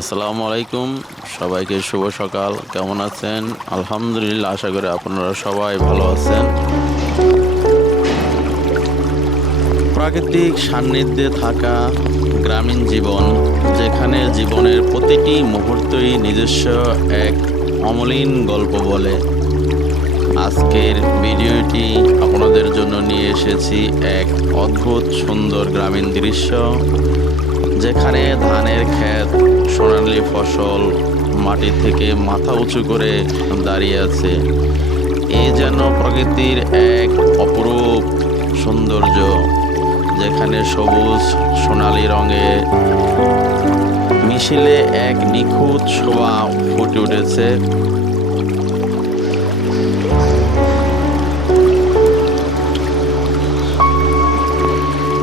আসসালামু আলাইকুম, সবাইকে শুভ সকাল। কেমন আছেন? আলহামদুলিল্লাহ, আশা করি আপনারা সবাই ভালো আছেন। প্রাকৃতিক সান্নিধ্যে থাকা গ্রামীণ জীবন, যেখানে জীবনের প্রতিটি মুহূর্তই নিজস্ব এক অমলিন গল্প বলে। আজকের ভিডিওটি আপনাদের জন্য নিয়ে এসেছি এক অদ্ভুত সুন্দর গ্রামীণ দৃশ্য, যেখানে ধানের ক্ষেত সোনালী ফসল মাটি থেকে মাথা উঁচু করে দাঁড়িয়ে আছে। এ যেন প্রকৃতির এক অপরূপ সৌন্দর্য, যেখানে সবুজ সোনালী রঙে মিশেলে এক নিখুঁত শোভা ফুটে উঠেছে।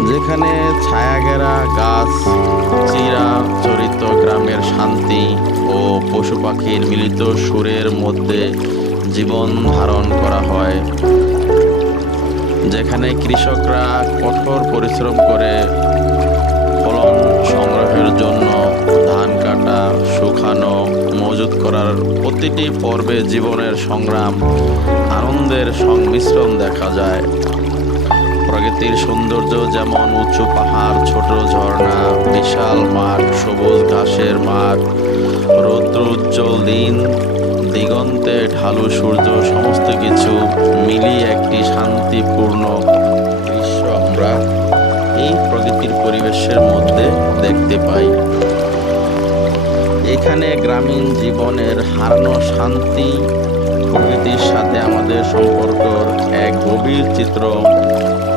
যেখানে ছায়াঘেরা গাছ, চিরাচরিত গ্রামের শান্তি ও পশু পাখির মিলিত সুরের মধ্যে জীবন ধারণ করা হয়। যেখানে কৃষকরা কঠোর পরিশ্রম করে ফলন সংগ্রহের জন্য ধান কাটা, শুকানো, মজুত করার প্রতিটি পর্বে জীবনের সংগ্রাম, আনন্দের সংমিশ্রণ দেখা যায়। প্রকৃতির সৌন্দর্য যেমন উঁচু পাহাড়, ছোট ঝর্ণা, বিশাল মাঠ, সবুজ ঘাসের মাঠ, রৌদ্র উজ্জ্বল দিন, দিগন্তে ঢালু সূর্য, সমস্ত কিছু মিলিয়ে একটি শান্তিপূর্ণ দৃশ্য আমরা এই প্রকৃতির পরিবেশের মধ্যে দেখতে পাই। এখানে গ্রামীণ জীবনের হারানো শান্তি, প্রকৃতির সাথে আমাদের সম্পর্কর এক গভীর চিত্র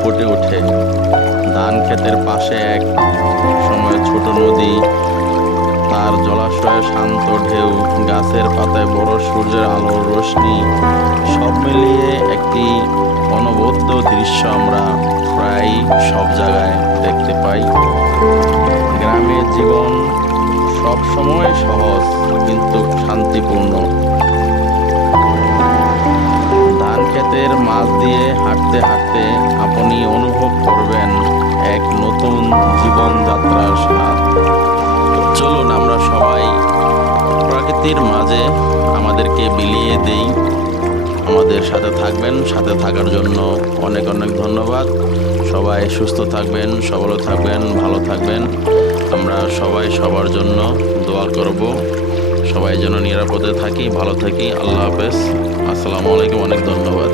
ফুটে ওঠে। ধান ক্ষেতের পাশে এক সময় ছোট নদী, তার জলাশয়ে শান্ত ঢেউ, গাছের পাতায় বড় সূর্যের আলোর রোশনি, সব মিলিয়ে একটি অনবদ্য দৃশ্য আমরা প্রায় সব জায়গায় দেখতে পাই। গ্রামের জীবন সব সময় সহজ কিন্তু শান্তিপূর্ণ। ধান ক্ষেতের মাঝ দিয়ে হাঁটতে হাঁটতে আপনি অনুভব করবেন এক নতুন জীবনযাত্রার স্বাদ। চলুন আমরা সবাই প্রকৃতির মাঝে আমাদেরকে বিলিয়ে দেই। আমাদের সাথে থাকবেন, সাথে থাকার জন্য অনেক অনেক ধন্যবাদ। সবাই সুস্থ থাকবেন, সবল থাকবেন, ভালো থাকবেন। আমরা সবাই সবার জন্য দোয়া করব। সবাই যেন নিরাপদে থাকি, ভালো থাকি। আল্লাহ হাফেজ, আসসালামু আলাইকুম, অনেক ধন্যবাদ।